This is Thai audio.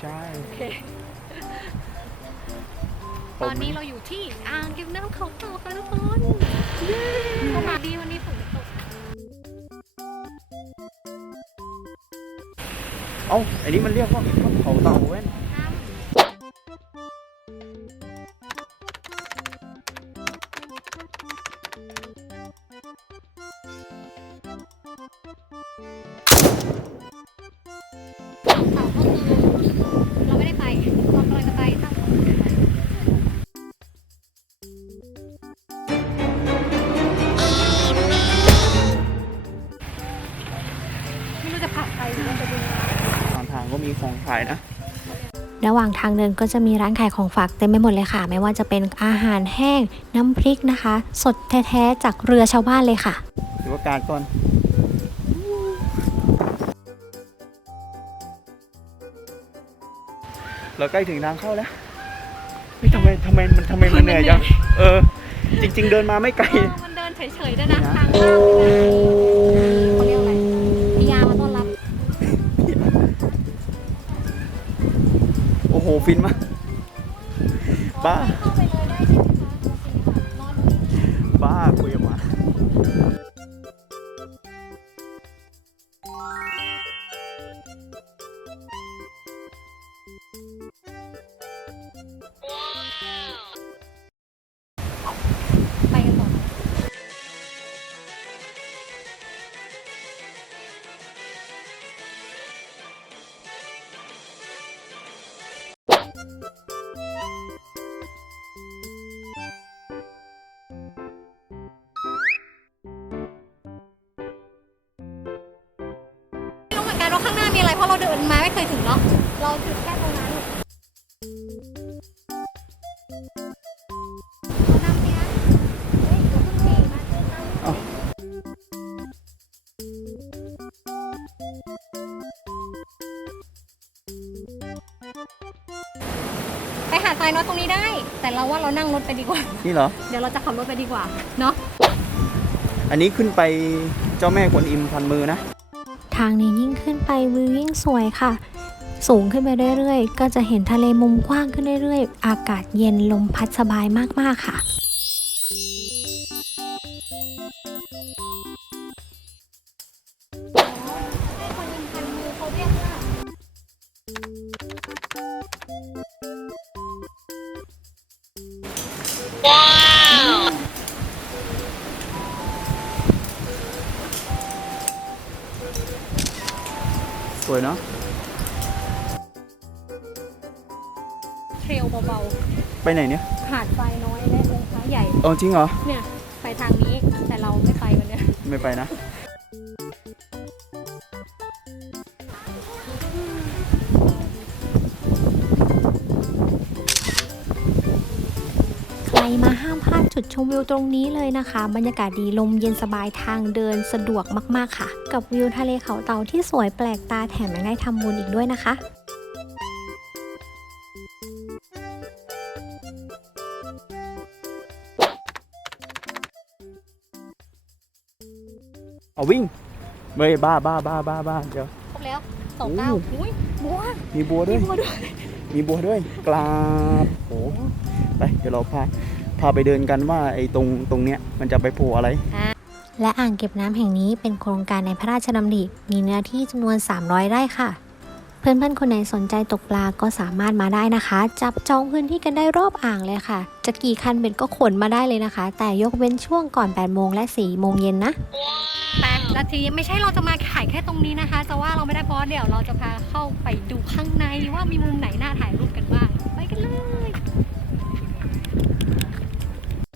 ใช่ โอเค ตอนนี้เราอยู่ที่อ่างเก็บน้ำเขาเต่าค่ะทุกคนสวัสดีวันนี้ฝนไม่ตกเอ้าอันนี้มันเรียกว่าเขาเต่าเว้นห้ มีของขายนะระหว่างทางเดินก็จะมีร้านขายของฝากเต็มไปหมดเลยค่ะ ไม่ว่าจะเป็นอาหารแห้ง น้ำพริกนะคะ สดแท้ๆจากเรือชาวบ้านเลยค่ะถือว่าการก่อนเราใกล้ถึงทางเข้าแล้วเฮ้ยทำไมทำไมมันทำไมมันเหนื่อยจังเออ จริง ๆ เดินมาไม่ไกลเออมันเดินเฉยๆด้วยนะทาง ฟินมากบ้า กันว่าข้างหน้ามีอะไรเพราะเราเดินมาไม่เคยถึงเนาะเราจุดแค่ตรงนั้นเอาน้ำสิคะเฮ้ยเดี๋ยวเพิ่งมีมาเดินน้ำเอ้าไปหาดทรายน้อยตรงนี้ได้ แต่เราว่าเรานั่งรถไปดีกว่า นี่เหรอ เดี๋ยวเราจะขับรถไปดีกว่าเนาะอันนี้ขึ้นไปเจ้าแม่กวนอิมพันมือนะ ทางนี้ยิ่งขึ้นไปวิวยิ่งสวยค่ะ สูงขึ้นไปเรื่อยๆ ก็จะเห็นทะเลมุมกว้างขึ้นเรื่อยๆ อากาศเย็นลมพัดสบายมากๆค่ะ สวยเนาะเทรลเบาไปไหนเนี่ยๆหาดทรายน้อยและองค์พระใหญ่ เออจริงเหรอ เนี่ย ไปทางนี้แต่เราไม่ไปวันเนี้ยไม่ไปนะ มาห้ามพลาดจุดชมวิวตรงนี้เลยนะคะ บรรยากาศดีลมเย็นสบายทางเดินสะดวกมากๆค่ะ กับวิวทะเลเขาเต่าที่สวยแปลกตาแถมยังได้ทำบุญอีกด้วยนะคะเอาวิ่งเฮ้ยบ้าบ้าบ้าบ้าบ้าเดี๋ยวครบแล้วสองเก้าโอ้อุ้ยบัวมีบัวด้วยบัวด้วย มีบัวด้วย กราบโอ้ไป เดี๋ยวเราพาพาไปเดินกันว่าไอ้ตรงตรงเนี้ยมันจะไปโผล่อะไร และอ่างเก็บน้ำแห่งนี้เป็นโครงการในพระราชดำริมีเนื้อที่จำนวน 300 ไร่ค่ะ เพื่อนๆคนไหนสนใจตกปลาก็สามารถมาได้นะคะ จับจองพื้นที่กันได้รอบอ่างเลยค่ะ จะกี่คันเบ็ดก็ขนมาได้เลยนะคะ แต่ยกเว้นช่วงก่อน 8 โมงและ4โมงเย็นนะแต่ละทีไม่ใช่เราจะมาถ่ายแค่ตรงนี้นะคะ จะว่าเราไม่ได้เพราะเดี๋ยวเราจะพาเข้าไปดูข้างในว่ามีมุมไหนน่าถ่ายรูปกันบ้าง ไปกันเลย